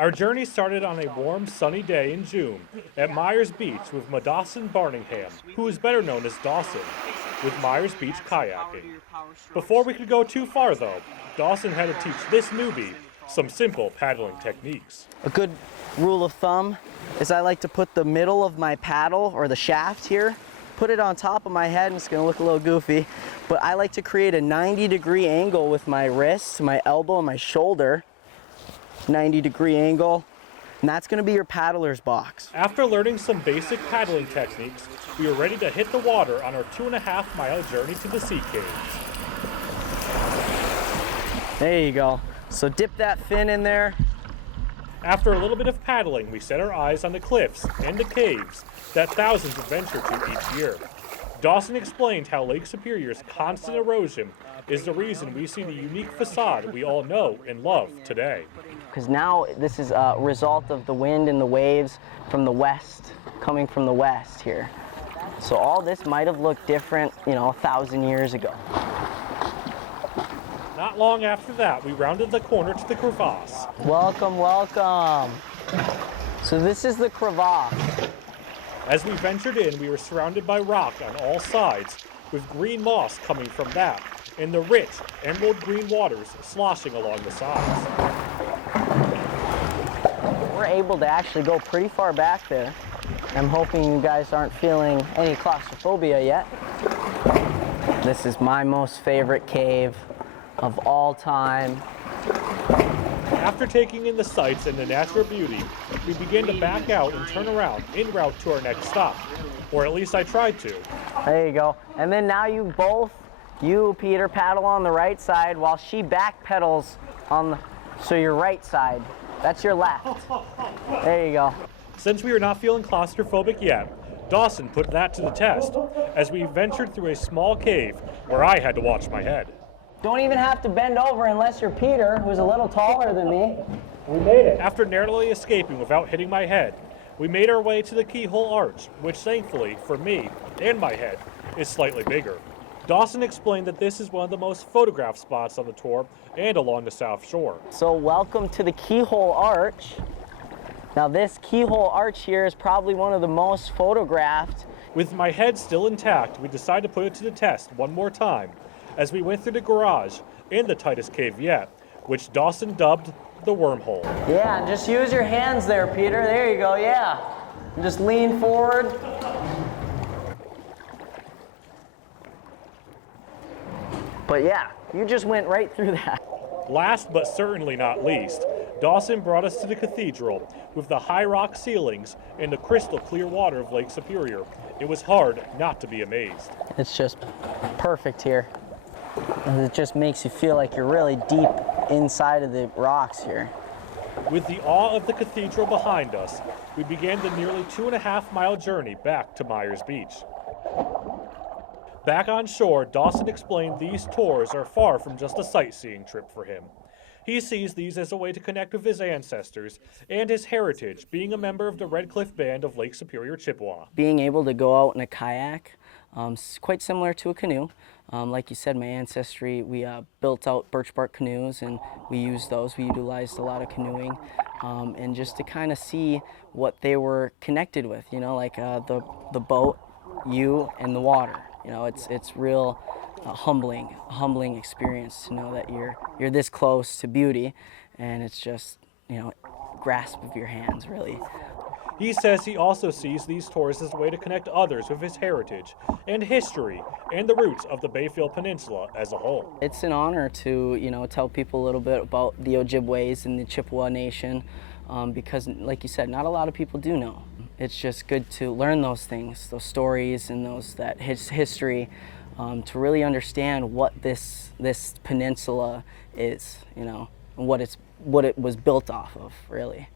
Our journey started on a warm, sunny day in June at Meyers Beach with Madosin Barninghan, who is better known as Dawson, with Meyers Beach Kayaking. Before we could go too far, though, Dawson had to teach this newbie some simple paddling techniques. A good rule of thumb is I like to put the middle of my paddle, or the shaft here, put it on top of my head, and it's going to look a little goofy, but I like to create a 90-degree angle with my wrist, my elbow, and my shoulder. 90-degree angle, and that's going to be your paddler's box. After learning some basic paddling techniques, we were ready to hit the water on our 2.5-mile journey to the sea caves. There you go. So dip that fin in there. After a little bit of paddling, we set our eyes on the cliffs and the caves that thousands venture to each year. Dawson explained how Lake Superior's constant erosion is the reason we see the unique facade we all know and love today. Because now this is a result of the wind and the waves from the west, coming from the west here. So all this might have looked different, 1,000 years ago. Not long after that, we rounded the corner to the crevasse. Welcome, welcome. So this is the crevasse. As we ventured in, we were surrounded by rock on all sides, with green moss coming from that, and the rich emerald green waters sloshing along the sides. We're able to actually go pretty far back there. I'm hoping you guys aren't feeling any claustrophobia yet. This is my most favorite cave of all time. After taking in the sights and the natural beauty, we began to back out and turn around en route to our next stop. Or at least I tried to. There you go. And then now you, Peter, paddle on the right side while she back pedals on your right side. That's your left. There you go. Since we were not feeling claustrophobic yet, Dawson put that to the test as we ventured through a small cave where I had to watch my head. Don't even have to bend over unless you're Peter, who's a little taller than me. We made it. After narrowly escaping without hitting my head, we made our way to the keyhole arch, which thankfully, for me and my head, is slightly bigger. Dawson explained that this is one of the most photographed spots on the tour and along the South Shore. So welcome to the keyhole arch. Now this keyhole arch here is probably one of the most photographed. With my head still intact, we decided to put it to the test one more time as we went through the garage in the tightest cave yet, which Dawson dubbed the wormhole. Yeah, and just use your hands there, Peter. There you go, yeah. And just lean forward. But yeah, you just went right through that. Last but certainly not least, Dawson brought us to the cathedral with the high rock ceilings and the crystal clear water of Lake Superior. It was hard not to be amazed. It's just perfect here. And it just makes you feel like you're really deep inside of the rocks here. With the awe of the cathedral behind us, we began the nearly 2.5-mile journey back to Meyers Beach. Back on shore, Dawson explained these tours are far from just a sightseeing trip for him. He sees these as a way to connect with his ancestors and his heritage, being a member of the Red Cliff Band of Lake Superior, Chippewa. Being able to go out in a kayak is quite similar to a canoe. Like you said, my ancestry, we built out birch bark canoes, and we used those. We utilized a lot of canoeing, and just to kind of see what they were connected with, like the boat, you, and the water. It's real humbling experience to know that you're this close to beauty, and it's just, grasp of your hands, really. He says he also sees these tours as a way to connect others with his heritage and history and the roots of the Bayfield Peninsula as a whole. It's an honor to, tell people a little bit about the Ojibways and the Chippewa Nation, because, like you said, not a lot of people do know. It's just good to learn those things, those stories, and that history, to really understand what this peninsula is, and what it was built off of, really.